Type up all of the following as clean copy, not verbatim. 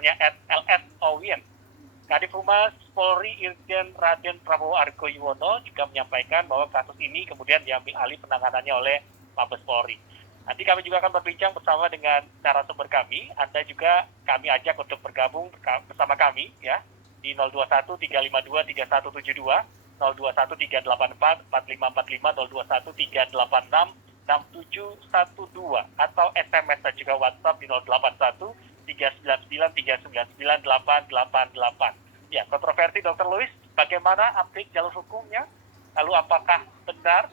Twitternya @lsowien. Kadif Humas Polri Irjen Raden Prabowo Argo Yuwono juga menyampaikan bahwa kasus ini kemudian diambil alih penanganannya oleh Mabes Polri. Nanti kami juga akan berbincang bersama dengan narasumber kami. Anda juga kami ajak untuk bergabung bersama kami ya di 021 352 3172, 021 384 4545, 021 386 6712 atau SMS dan juga WhatsApp di 081 399 399 888. Ya, kontroversi Dr. Louis, bagaimana update jalur hukumnya? Lalu apakah benar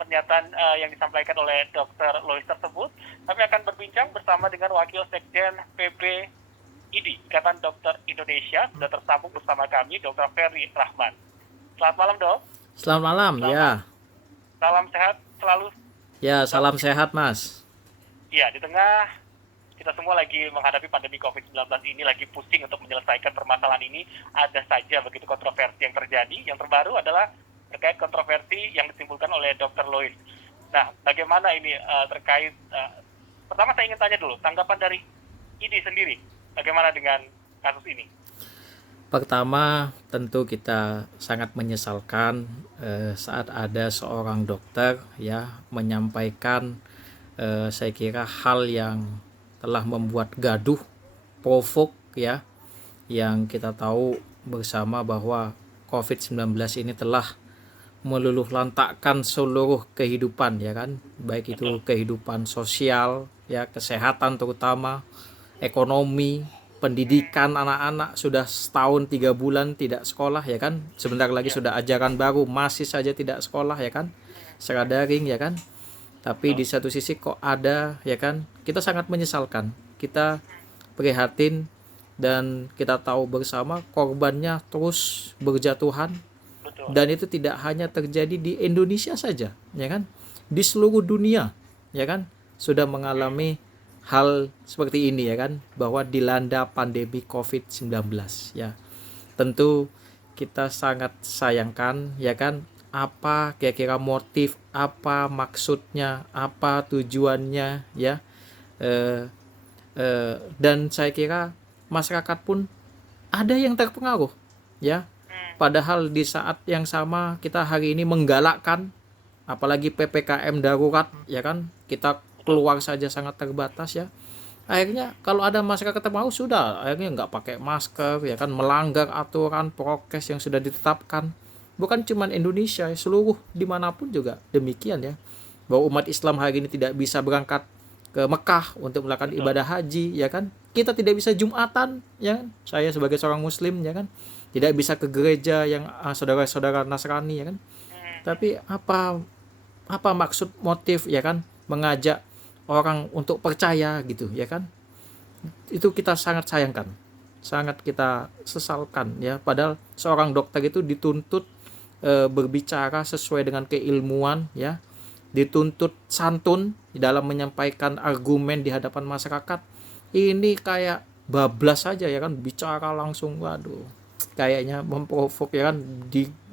pernyataan yang disampaikan oleh Dr. Louis tersebut? Kami akan berbincang bersama dengan Wakil Sekjen PBID, Ikatan Dokter Indonesia, sudah tersambung bersama kami, Dr. Ferry Rahman. Selamat malam, Dok. Selamat malam, ya. Salam sehat selalu. Ya, salam sehat, Mas. Ya, di tengah kita semua lagi menghadapi pandemi COVID-19 ini, lagi pusing untuk menyelesaikan permasalahan ini, ada saja begitu kontroversi yang terjadi. Yang terbaru adalah terkait kontroversi yang ditimbulkan oleh Dr. Louis. Nah, bagaimana ini terkait, pertama saya ingin tanya dulu, tanggapan dari ID sendiri, bagaimana dengan kasus ini? Pertama, tentu kita sangat menyesalkan saat ada seorang dokter ya menyampaikan saya kira hal yang telah membuat gaduh, provok ya, yang kita tahu bersama bahwa COVID-19 ini telah meluluh lantakkan seluruh kehidupan ya kan, baik itu kehidupan sosial ya, kesehatan terutama, ekonomi, pendidikan anak-anak. Sudah setahun 3 bulan tidak sekolah ya kan, sebentar lagi sudah ajaran baru, masih saja tidak sekolah ya kan, secara daring ya kan. Tapi di satu sisi kok ada ya kan, kita sangat menyesalkan, kita prihatin, dan kita tahu bersama korbannya terus berjatuhan. Dan itu tidak hanya terjadi di Indonesia saja ya kan, di seluruh dunia ya kan sudah mengalami hal seperti ini ya kan, bahwa dilanda pandemi COVID-19 ya. Tentu kita sangat sayangkan ya kan, apa kira-kira motif, apa maksudnya, apa tujuannya ya, dan saya kira masyarakat pun ada yang terpengaruh ya. Padahal di saat yang sama kita hari ini menggalakkan, apalagi PPKM darurat ya kan, kita keluar saja sangat terbatas ya. Akhirnya kalau ada masyarakat terpengaruh, sudah akhirnya nggak pakai masker ya kan, melanggar aturan prokes yang sudah ditetapkan. Bukan cuma Indonesia, seluruh dimanapun juga demikian ya, bahwa umat Islam hari ini tidak bisa berangkat ke Mekah untuk melakukan ibadah haji ya kan, kita tidak bisa Jumatan ya kan? Saya sebagai seorang muslim ya kan, tidak bisa ke gereja yang saudara-saudara Nasrani ya kan. Tapi apa maksud motif ya kan, mengajak orang untuk percaya gitu ya kan, itu kita sangat sayangkan, sangat kita sesalkan ya. Padahal seorang dokter itu dituntut berbicara sesuai dengan keilmuan ya, dituntut santun di dalam menyampaikan argumen di hadapan masyarakat. Ini kayak bablas saja ya kan, bicara langsung, waduh, kayaknya memprovok ya kan,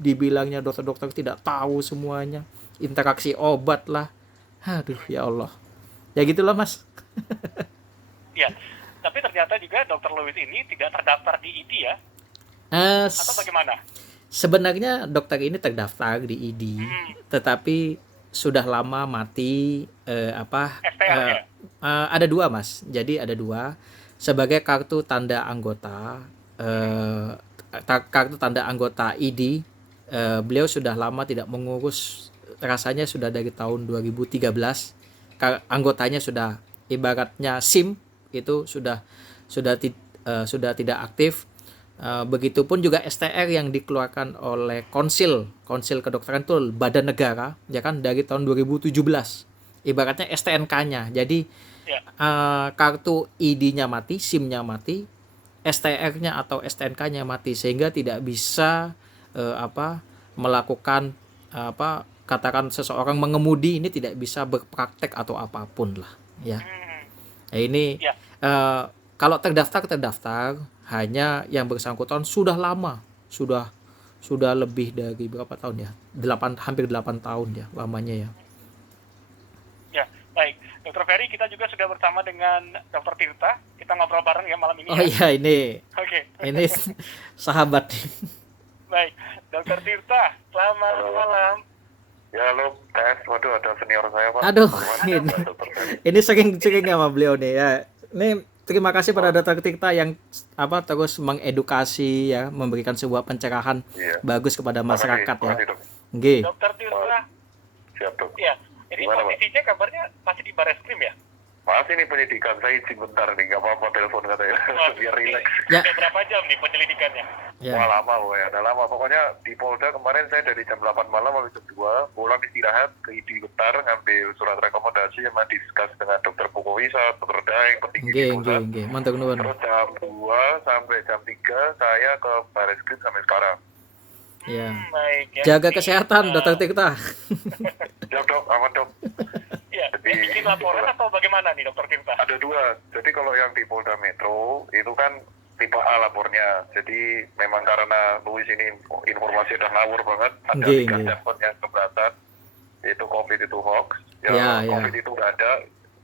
dibilangnya dokter-dokter tidak tahu semuanya, interaksi obat lah, aduh ya Allah, ya gitulah Mas. Ya, tapi ternyata juga Dr. Louis ini tidak terdaftar di ID ya, atau bagaimana? Sebenarnya dokter ini terdaftar di ID, tetapi sudah lama mati. STR-nya? Ada dua Mas, jadi ada dua, sebagai kartu tanda anggota, kartu tanda anggota ID. Beliau sudah lama tidak mengurus, rasanya sudah dari tahun 2013. Anggotanya sudah ibaratnya SIM itu sudah tidak aktif. Begitupun juga STR yang dikeluarkan oleh konsil kedokteran itu badan negara ya kan, dari tahun 2017, ibaratnya STNK-nya. Jadi kartu ID-nya mati, SIM-nya mati, STR-nya atau STNK-nya mati, sehingga tidak bisa melakukan katakan seseorang mengemudi ini tidak bisa berpraktek atau apapun lah ya. Nah, ini kalau terdaftar hanya yang bersangkutan sudah lama, sudah lebih dari berapa tahun ya, hampir 8 tahun ya lamanya ya. Ya, baik. Dr. Ferry, kita juga sudah bersama dengan Dr. Tirta. Kita ngobrol bareng ya malam ini. Oh iya, ini Oke. ini sahabat. Baik, Dr. Tirta, selamat malam. Ya halo, tes. Waduh, ada senior saya Pak. Aduh, Gimana, Pak, Dokter Ferry? ini sering sama beliau nih ya. Ini terima kasih pada Dr. Tirta yang terus mengedukasi ya, memberikan sebuah pencerahan Iya. bagus kepada masyarakat ya. Makasih, Dok. Nggih. Dr. Tirta, Siap, Dok. ya, ini Gimana, Pak? posisinya kabarnya masih di Bareskrim ya? Masih nih penyidikan, saya izin bentar nih, nggak apa-apa telepon katanya, biar rileks. Ya. Sudah berapa jam nih penyelidikannya? Ya. Wah lama, ya, udah lama. Pokoknya di Polda kemarin saya dari jam 8 malam sampai jam 2, pulang istirahat ke ID bentar, ngambil surat rekomendasi sama diskus dengan dokter Pukowisa, dokter Daeng, petinggi di pusat. Nggih. Mantap nuwun. Terus jam 2 sampai jam 3 saya ke Bareskrim sampai sekarang. Ya. Baik ya. Jaga kesehatan Dr. Tirta. Siap Dok, aman Dok. Ya, ini bikin laporan atau bagaimana nih Dr. Tirta? Ada dua. Jadi kalau yang di Polda Metro itu kan tipe A lapornya. Jadi memang karena Louis ini informasi udah ngawur banget. Ada Nggih, 3 nggih. statement yang keberatan. Itu COVID itu hoax. Ya, ya. COVID itu nggak ada.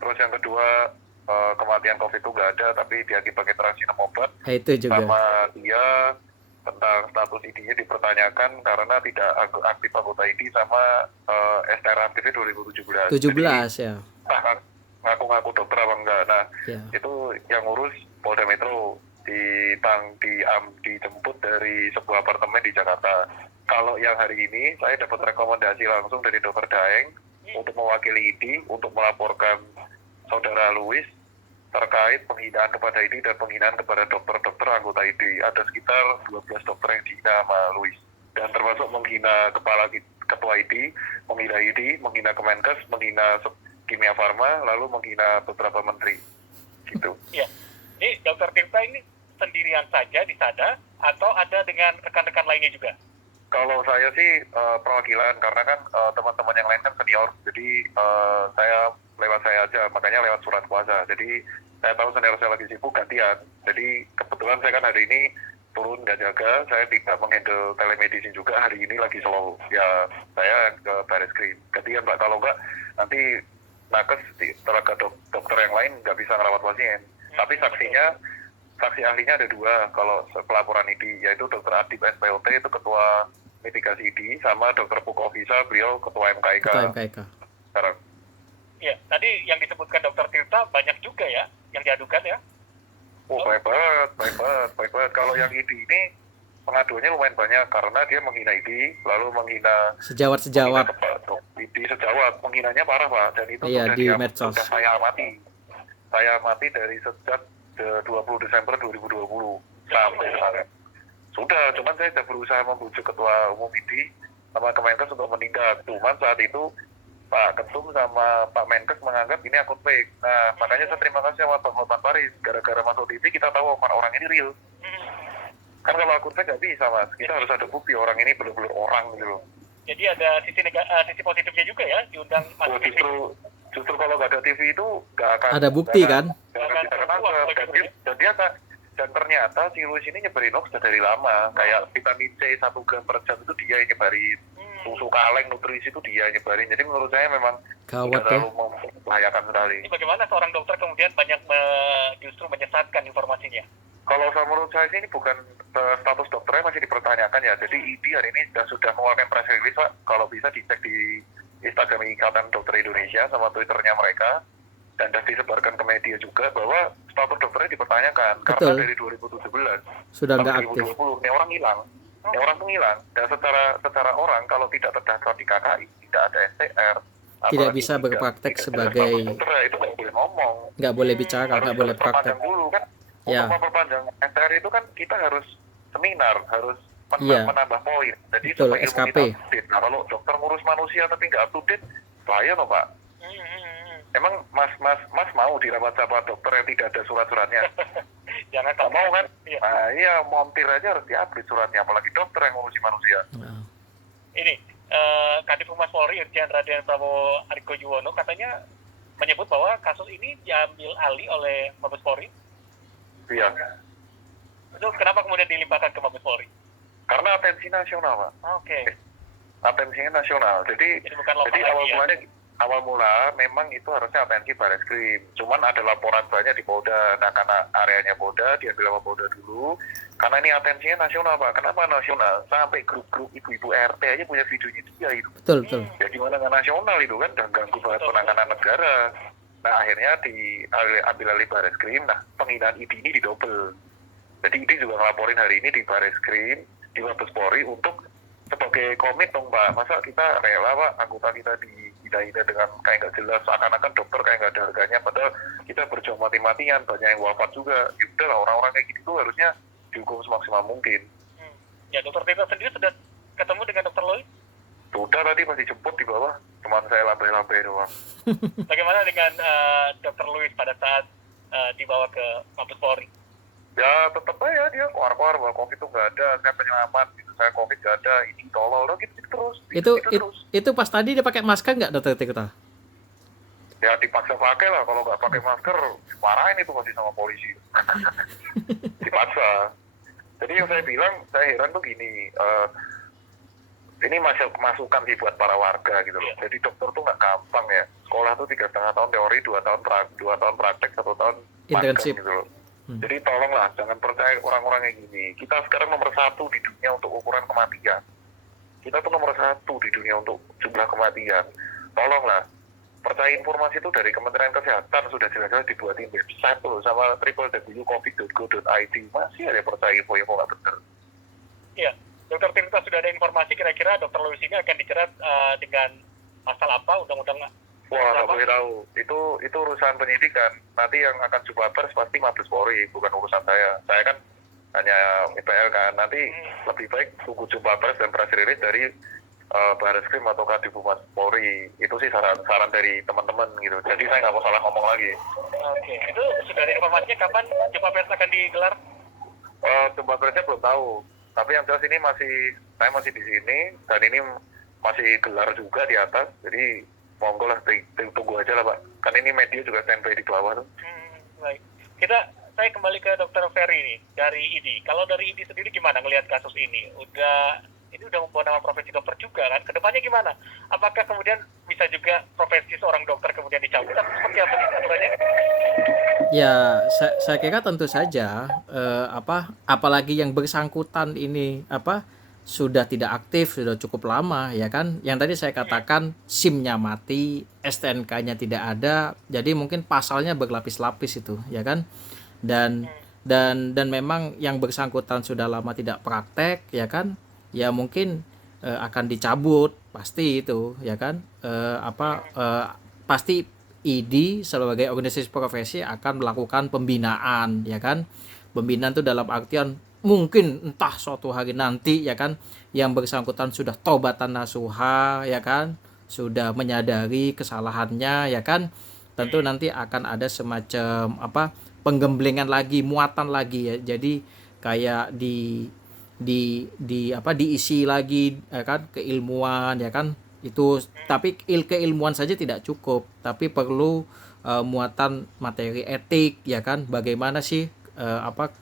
Terus yang kedua kematian COVID itu nggak ada, tapi diakibatkan interaksi minum obat. Ya, itu juga. Sama dia tentang status ID-nya dipertanyakan karena tidak aktif anggota ID sama STR aktifnya 2017. 17 ya. Entah ngaku-ngaku dokter apa enggak. Nah, Ya. itu yang ngurus Polda Metro dijemput dari sebuah apartemen di Jakarta. Kalau yang hari ini saya dapat rekomendasi langsung dari dokter Daeng untuk mewakili ID untuk melaporkan saudara Louis terkait penghinaan kepada ID dan penghinaan kepada dokter-dokter anggota ID. Ada sekitar 12 dokter yang dihina sama Louis. Dan termasuk menghina ketua ID, menghina ID, menghina Kemenkes, menghina Kimia Farma, lalu menghina beberapa menteri. Gitu. Ya, ini Dr. Tirta ini sendirian saja di sana atau ada dengan rekan-rekan lainnya juga? Kalau saya sih perwakilan, karena kan teman-teman yang lain kan senior, jadi lewat saya aja, makanya lewat surat kuasa. Jadi saya tahu senior saya lagi sibuk gantian. Jadi kebetulan saya kan hari ini turun nggak jaga, saya tidak menghandle telemedicine juga, hari ini lagi slow. Ya saya ke Bareskrim. Gantian Pak, kalau nggak nanti nakes tenaga dokter yang lain nggak bisa ngerawat pasien. Tapi saksi ahlinya ada 2 kalau pelaporan ID, yaitu dokter Adib SPOT, itu ketua mitigasi ID, sama dokter Pukowisa, beliau ketua MKIK. Ketua MKIK. Sekarang. Ya, tadi yang disebutkan Dr. Tirta banyak juga ya yang diadukan ya? Oh, baik banget. Kalau yang ID ini pengaduannya lumayan banyak karena dia menghina ID, lalu menghina Sejawat-sejawat. ID sejawat, menghinanya parah Pak, dan itu Iya, di medsos. sudah saya amati dari sejak 20 Desember 2020 sampai sekarang. Sudah, cuman saya sudah berusaha membujuk ketua umum ID sama Kemenkes untuk menindak. Cuman saat itu Pak Ketum sama Pak Menkes menganggap ini akun fake. Nah, makanya saya terima kasih sama Bang Hotman Paris. Gara-gara masuk TV kita tahu orang ini real. Kan kalau akun fake nggak bisa Mas. Kita harus ada bukti orang ini benar-benar orang gitu loh. Jadi ada sisi positifnya juga ya diundang masuk TV. Justru kalau nggak ada TV itu nggak akan Ada bukti kan? nggak akan bisa kenapa. Dan ternyata si Louis ini nyebarin hoax dari lama. Kayak vitamin C 1 gram per jam itu dia yang nyebarin. Susu kaleng nutrisi itu dia yang nyebarin. Jadi menurut saya memang Gawat udah ya. terlalu membahayakan sekali. Ini bagaimana seorang dokter kemudian banyak justru menyesatkan informasinya? Kalau menurut saya sih ini bukan status dokternya masih dipertanyakan ya. Jadi ID hari ini sudah mengeluarkan press release Pak. Kalau bisa dicek di Instagram Ikatan Dokter Indonesia sama Twitternya mereka. Dan sudah disebarkan ke media juga bahwa status dokternya dipertanyakan. Betul. Karena dari 2017 Sudah sampai nggak aktif. 2020 ini orang hilang. Ini orang tuh hilang. Dan secara orang kalau tidak terdaftar di KKI, tidak ada STR, Tidak apalagi bisa berpraktek tidak sebagai ada status dokter, itu nggak boleh ngomong. nggak boleh bicara, Harus nggak boleh praktek. perpanjang dulu kan. Ya. Untuk memperpanjang STR itu kan kita harus seminar, harus Iya. menambah poin. Jadi Betul, supaya ilmu SKP. kita update. Nah, kalau dokter ngurus manusia tapi nggak up to date, bahaya loh Pak. Emang Mas mau dirawat sama dokter yang tidak ada surat-suratnya? Jangan Nggak mau kan? Iya. Nah, iya, montir aja harus diupdate suratnya, apalagi dokter yang ngurusi manusia. Nah, Ini Kadif Humas Polri Irjen Raden Prabowo Argo Yuwono katanya menyebut bahwa kasus ini diambil alih oleh Mabes Polri. Iya. Itu kenapa kemudian dilimpahkan ke Mabes Polri? Karena atensi nasional, Pak. Oke. Atensinya nasional. Jadi Jadi bukan lokal awal lagi ya? mulanya awal mula memang itu harusnya atensi Bareskrim. Cuman ada laporan banyak di Polda. Nah, karena areanya Polda, diambil sama Polda dulu. Karena ini atensinya nasional, Pak. Kenapa nasional? Sampai grup-grup ibu-ibu RT aja punya videonya dia itu. Betul, betul. Jadi mana nggak nasional itu kan, udah ganggu banget penanganan negara. Nah, akhirnya diambil alih Bareskrim. Nah, penghinaan ID ini didobel. Jadi ID juga ngelaporin hari ini di Bareskrim, di Mabes Polri untuk sebagai komit dong, Pak. Masa kita rela, Pak, anggota kita dihina-hina dengan kayak nggak jelas, seakan-akan dokter kayak nggak ada harganya, padahal kita berjuang mati-matian, banyak yang wafat juga. Ya udah lah, orang-orang kayak gitu harusnya dihukum semaksimal mungkin. Ya, Dokter Tirta sendiri sudah ketemu dengan Dokter Lois? Sudah, tadi masih jemput di bawah, cuman saya lambai-lambai doang. Bagaimana dengan Dokter Lois pada saat dibawa ke Mabes Polri? Ya tetap aja dia keluar-keluar bahwa COVID itu nggak ada, saya penyelamat, gitu, saya COVID nggak ada, ini tolol, gitu terus. Itu pas tadi dia pakai masker nggak, Dokter Tirta? Ya dipaksa pakai lah, kalau nggak pakai masker, marahin itu masih sama polisi. Dipaksa. Jadi yang saya bilang, saya heran tuh gini, ini masukan sih buat para warga gitu loh. Jadi dokter tuh nggak gampang ya. Sekolah tuh 3,5 tahun teori, 2 tahun praktek, 1 tahun internship gitu loh. Jadi tolonglah, jangan percaya orang-orang yang gini. Kita sekarang nomor 1 di dunia untuk ukuran kematian. Kita tuh nomor 1 di dunia untuk jumlah kematian. Tolonglah, percaya informasi itu dari Kementerian Kesehatan, sudah jelas-jelas dibuatin website tuh sama www.covid.go.id. Masih ada percaya info-info nggak benar. Iya, Dokter Tirta sudah ada informasi kira-kira Dokter Lois ini akan dijerat dengan pasal apa, undang-undang? Wah, nggak boleh tahu. Itu urusan penyidikan. Nanti yang akan jumpa pers pasti Mabes Polri, bukan urusan saya. Saya kan hanya IPL kan. Nanti lebih baik tunggu jumpa pers dan press release dari Bareskrim atau Kadifumas Polri. Itu sih saran dari teman-teman gitu. Jadi saya nggak mau salah ngomong lagi. Oke, itu sudah ada informasinya kapan jumpa pers akan digelar? Jumpa persnya belum tahu. Tapi yang jelas ini saya masih di sini dan ini masih gelar juga di atas. Jadi monggo lah, tunggu aja lah, Pak. Kan ini media juga standby di bawah tuh. Baik. Saya kembali ke Dokter Ferry nih, dari ID. Kalau dari ID sendiri gimana ngelihat kasus ini? Ini udah membawa nama profesi dokter juga kan? Kedepannya gimana? Apakah kemudian bisa juga profesi seorang dokter kemudian dicabut atau seperti apa sih aturannya? Ya, saya kira tentu saja apalagi yang bersangkutan ini sudah tidak aktif, sudah cukup lama ya kan. Yang tadi saya katakan SIM-nya mati, STNK-nya tidak ada. Jadi mungkin pasalnya berlapis-lapis itu ya kan. Dan memang yang bersangkutan sudah lama tidak praktek ya kan. Ya mungkin akan dicabut pasti itu ya kan. Pasti ID sebagai organisasi profesi akan melakukan pembinaan ya kan. Pembinaan itu dalam artian mungkin entah suatu hari nanti ya kan yang bersangkutan sudah taubatan nasuha ya kan, sudah menyadari kesalahannya ya kan, tentu nanti akan ada semacam penggemblengan lagi, muatan lagi ya. Jadi kayak diisi lagi ya kan, keilmuan ya kan itu. Tapi keilmuan saja tidak cukup, tapi perlu muatan materi etik ya kan, bagaimana sih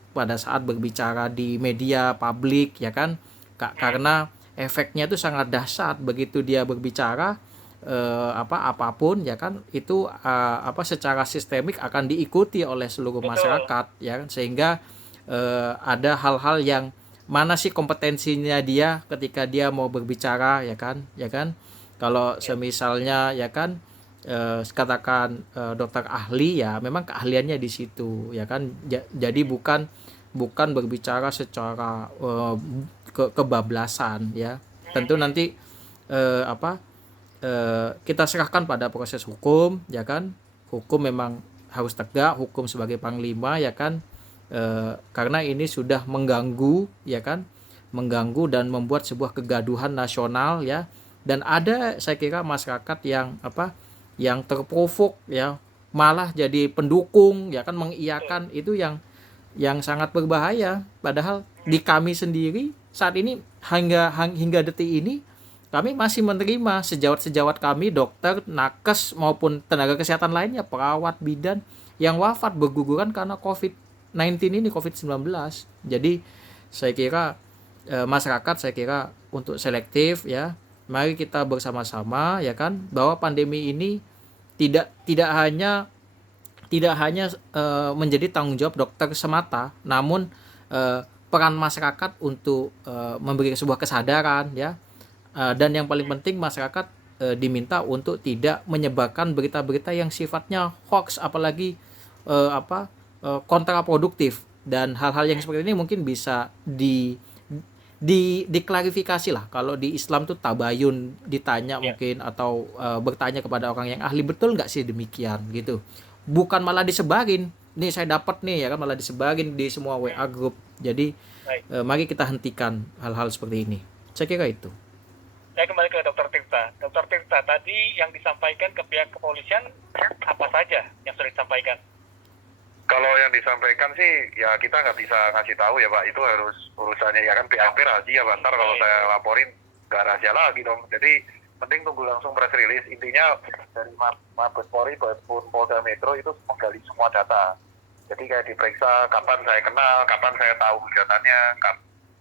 pada saat berbicara di media publik ya kan, karena efeknya itu sangat dahsyat begitu dia berbicara apapun ya kan, itu secara sistemik akan diikuti oleh seluruh masyarakat ya kan, sehingga ada hal-hal yang mana sih kompetensinya dia ketika dia mau berbicara ya kan. Kalau semisalnya ya kan katakan dokter ahli ya memang keahliannya di situ ya kan. Jadi bukan berbicara secara kebablasan ya. Tentu nanti kita serahkan pada proses hukum ya kan. Hukum memang harus tegak, hukum sebagai panglima ya kan. Karena ini sudah mengganggu ya kan, mengganggu dan membuat sebuah kegaduhan nasional ya. Dan ada saya kira masyarakat yang terprovok ya, malah jadi pendukung ya kan, mengiyakan. Itu yang sangat berbahaya. Padahal di kami sendiri saat ini hingga detik ini kami masih menerima sejawat kami, dokter, nakes maupun tenaga kesehatan lainnya, perawat, bidan yang wafat berguguran karena COVID-19 ini, COVID-19. Jadi saya kira masyarakat untuk selektif ya, Mari kita bersama-sama ya kan bahwa pandemi ini tidak hanya menjadi tanggung jawab dokter semata, namun peran masyarakat untuk memberi sebuah kesadaran ya. Dan yang paling penting masyarakat diminta untuk tidak menyebarkan berita-berita yang sifatnya hoax, apalagi kontraproduktif, dan hal-hal yang seperti ini mungkin bisa diklarifikasi lah. Kalau di Islam tuh tabayun, ditanya mungkin atau bertanya kepada orang yang ahli, betul nggak sih demikian gitu, bukan malah disebarin, nih saya dapat nih ya kan, malah disebarin di semua WA group. Jadi mari kita hentikan hal-hal seperti ini, saya kira itu. Saya kembali ke Dr. Tirta. Dr. Tirta, tadi yang disampaikan ke pihak kepolisian apa saja yang sudah disampaikan? Kalau yang disampaikan sih ya kita nggak bisa ngasih tahu ya Pak, itu harus urusannya ya kan BAP rahasia Pak. Ntar kalau saya laporin nggak rahasia lagi dong. Jadi penting tunggu langsung press release. Intinya dari Mabes Polri maupun Polda Metro itu menggali semua data. Jadi kayak diperiksa kapan saya kenal, kapan saya tahu kegiatannya,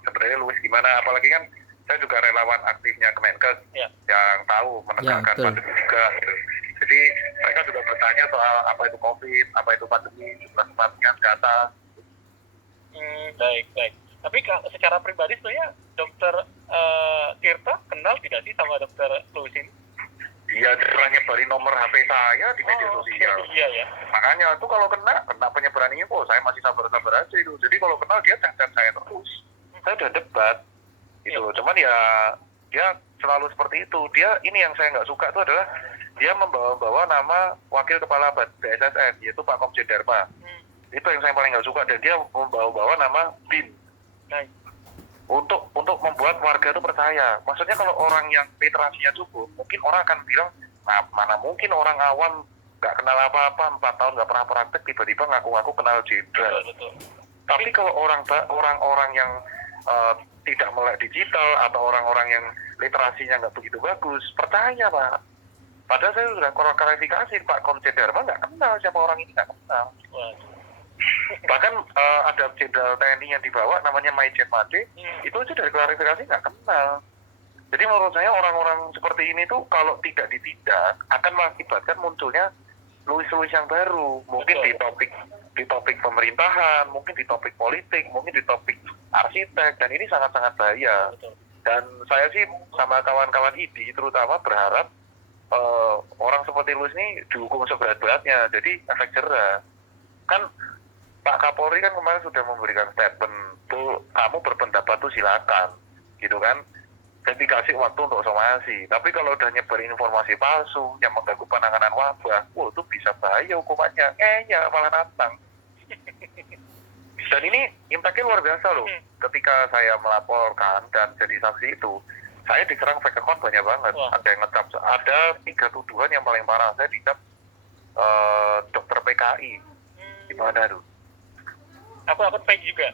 sebenarnya Luis gimana. Apalagi kan saya juga relawan aktifnya Kemenkes yang tahu menegakkan pandemi juga gitu. Jadi mereka juga bertanya soal apa itu COVID, apa itu pandemi, jumlah kematian, data. Baik. Tapi secara pribadi sebenarnya Dokter Tirta kenal tidak sih sama Dokter Luis ini? Dia pernah nyebarin nomor HP saya di media sosial. Iya ya. Makanya tuh kalau kena penyebaran info, saya masih sabar-sabar aja itu. Jadi kalau kenal dia chat saya terus. Saya udah debat gitu. Cuman ya dia selalu seperti itu. Dia ini yang saya nggak suka itu adalah dia membawa nama wakil kepala BSSN, yaitu Pak Komjen Darma. Itu yang saya paling nggak suka, dan dia membawa nama BIM. Untuk membuat warga itu percaya. Maksudnya kalau orang yang literasinya cukup, mungkin orang akan bilang, nah, mana mungkin orang awam nggak kenal apa-apa, 4 tahun nggak pernah praktek, tiba-tiba ngaku-ngaku kenal jenderal. Tapi kalau orang-orang yang tidak melek digital atau orang-orang yang literasinya nggak begitu bagus, percaya Pak. Padahal saya sudah klarifikasi, Pak Komjen Darma nggak kenal siapa orang ini, nggak kenal. Bahkan ada jenderal TNI yang dibawa namanya Maijen Made, itu aja dari klarifikasi nggak kenal. Jadi menurut saya orang-orang seperti ini tuh kalau tidak ditindak akan mengakibatkan munculnya Luis-Luis yang baru, mungkin di topik pemerintahan, mungkin di topik politik, mungkin di topik arsitek, dan ini sangat-sangat bahaya. Dan saya sih sama kawan-kawan ID terutama berharap orang seperti Luis ini dihukum seberat-beratnya, jadi efek jerah. Kan Pak Kapolri kan kemarin sudah memberikan statement, tuh kamu berpendapat tuh silakan, gitu kan. Saya dikasih waktu untuk somasi. Tapi kalau udah nyebarin informasi palsu yang mengganggu penanganan wabah, itu bisa bahaya hukumannya. Malah nantang. Dan ini impactnya luar biasa loh. Ketika saya melaporkan dan jadi saksi itu, saya diserang fake account banyak banget. Ada yang ngecap, ada 3 tuduhan yang paling parah. Saya dicap dokter PKI. Gimana tuh? Akun fake juga?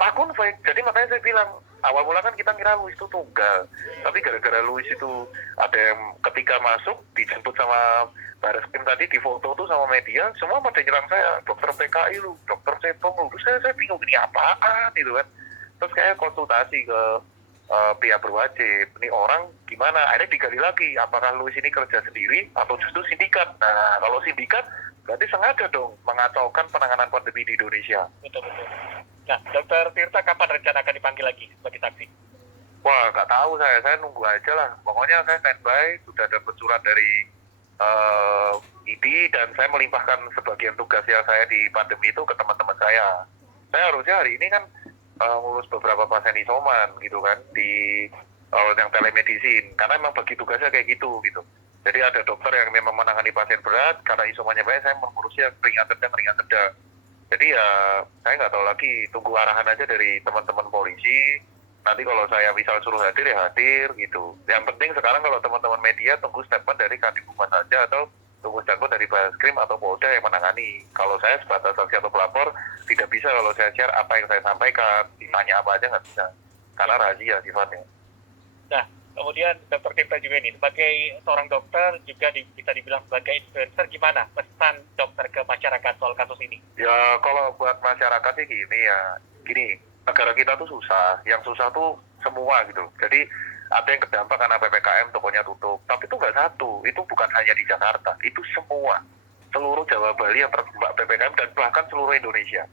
Akun fake. Jadi makanya saya bilang, awal mula kan kita kira Luis itu tunggal. Tapi gara-gara Luis itu ada yang ketika masuk, dijemput sama Bareskrim tadi, di foto tuh sama media, semua pada nyerang saya. Dokter PKI lu, dokter Cepong lu. Terus saya bingung, ini apaan gitu kan. Terus kayak konsultasi ke pihak berwajib, ini orang gimana, akhirnya digali lagi apakah Luis ini kerja sendiri atau justru sindikat. Nah kalau sindikat berarti sengaja dong mengacaukan penanganan pandemi di Indonesia. Betul. Nah Dokter Tirta kapan rencana akan dipanggil lagi sebagai saksi? Wah nggak tahu, saya nunggu aja lah, pokoknya saya standby, sudah dapat surat dari ID dan saya melimpahkan sebagian tugas yang saya di pandemi itu ke teman-teman saya harusnya hari ini kan ngurus beberapa pasien isoman gitu kan di yang telemedicine, karena memang bagi tugasnya kayak gitu. Jadi ada dokter yang memang menangani pasien berat, karena isomannya banyak, saya mengurusnya ringan sedang. Jadi ya saya nggak tahu lagi, tunggu arahan aja dari teman-teman polisi. Nanti kalau saya misal suruh hadir ya hadir gitu. Yang penting sekarang kalau teman-teman media tunggu statement dari Kadif Humas saja, atau tunggu statement dari Bareskrim atau Polda yang menangani. Kalau saya sebatas saksi atau pelapor tidak bisa kalau saya share apa yang saya sampaikan, ditanya apa aja nggak bisa, karena rahasia sifatnya. Nah, kemudian Dokter Tirta juga ini sebagai seorang dokter juga bisa dibilang sebagai influencer, gimana pesan dokter ke masyarakat soal kasus ini? Ya kalau buat masyarakat sih gini, negara kita tuh susah, yang susah tuh semua gitu. Jadi ada yang terdampak karena PPKM, tokonya tutup. Tapi itu nggak satu, itu bukan hanya di Jakarta, itu semua. Seluruh Jawa Bali yang terdampak PPKM dan bahkan seluruh Indonesia.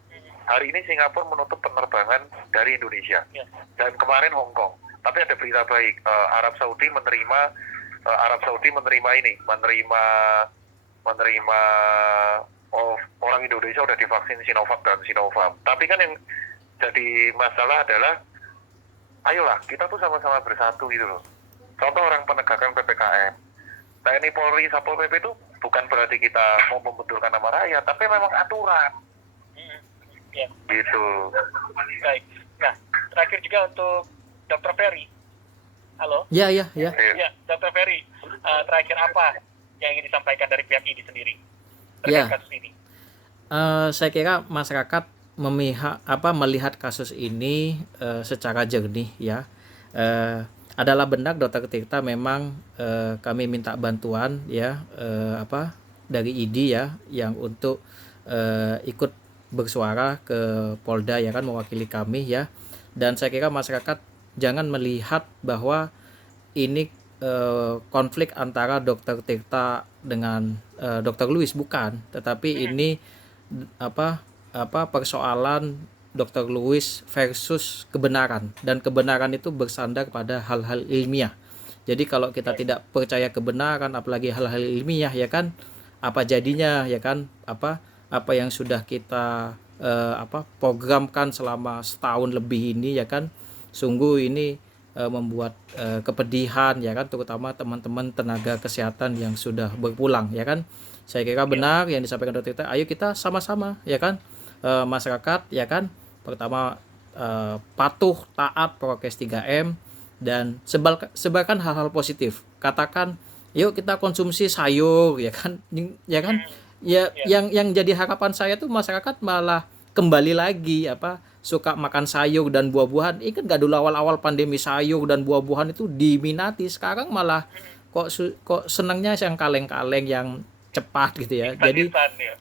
Hari ini Singapura menutup penerbangan dari Indonesia. Dan kemarin Hong Kong. Tapi ada berita baik, Arab Saudi menerima orang Indonesia udah divaksin Sinovac dan Sinovac. Tapi kan yang jadi masalah adalah, ayolah kita tuh sama-sama bersatu gitu loh. Contoh orang penegakan PPKM, TNI Polri, Satpol PP itu bukan berarti kita mau membetulkan nama rakyat, tapi memang aturan. Ya. Gitu. Baik. Nah, terakhir juga untuk Dr. Ferry. Halo? Ya. Ya, Dr. Ferry, terakhir apa yang ingin disampaikan dari pihak ID sendiri terkait kasus ini? Saya kira masyarakat melihat kasus ini secara jernih ya. Adalah benar Dr. Tirta memang kami minta bantuan ya dari ID ya yang untuk ikut bersuara ke Polda ya kan, mewakili kami ya. Dan saya kira masyarakat jangan melihat bahwa ini konflik antara Dr. Tirta dengan Dr. Louis, bukan, tetapi ini persoalan Dr. Louis versus kebenaran, dan kebenaran itu bersandar pada hal-hal ilmiah. Jadi kalau kita tidak percaya kebenaran apalagi hal-hal ilmiah ya kan, apa jadinya ya kan, apa yang sudah kita programkan selama setahun lebih ini ya kan, sungguh ini membuat kepedihan ya kan, terutama teman-teman tenaga kesehatan yang sudah berpulang ya kan. Saya kira benar yang disampaikan Dr. Tirta, ayo kita sama-sama ya kan, masyarakat ya kan, pertama patuh taat prokes 3M dan sebarkan hal-hal positif. Katakan yuk kita konsumsi sayur ya kan, yang jadi harapan saya tuh masyarakat malah kembali lagi suka makan sayur dan buah-buahan. Kan gak dulu awal-awal pandemi sayur dan buah-buahan itu diminati, sekarang malah kok senangnya yang kaleng-kaleng yang cepat gitu ya. Jadi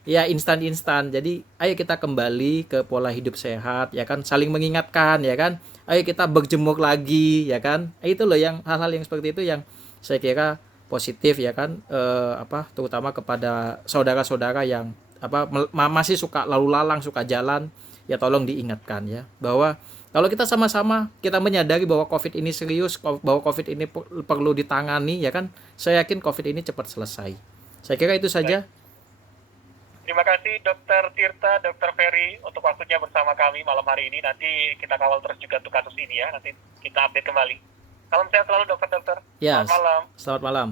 ya instan-instan. Jadi ayo kita kembali ke pola hidup sehat ya kan, saling mengingatkan ya kan. Ayo kita berjemur lagi ya kan. Itu loh yang hal-hal yang seperti itu yang saya kira positif ya kan, terutama kepada saudara-saudara yang masih suka lalu lalang, suka jalan, ya tolong diingatkan ya bahwa kalau kita sama-sama kita menyadari bahwa COVID ini serius, bahwa COVID ini perlu ditangani ya kan, saya yakin COVID ini cepat selesai. Saya kira itu saja. Terima kasih Dr. Tirta, Dr. Ferry untuk waktunya bersama kami malam hari ini. Nanti kita kawal terus juga untuk kasus ini ya. Nanti kita update kembali. Salam sehat selalu dokter-dokter. Ya, selamat malam. Selamat malam.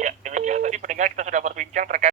Ya, demikian tadi pendengar kita sudah berbincang terkait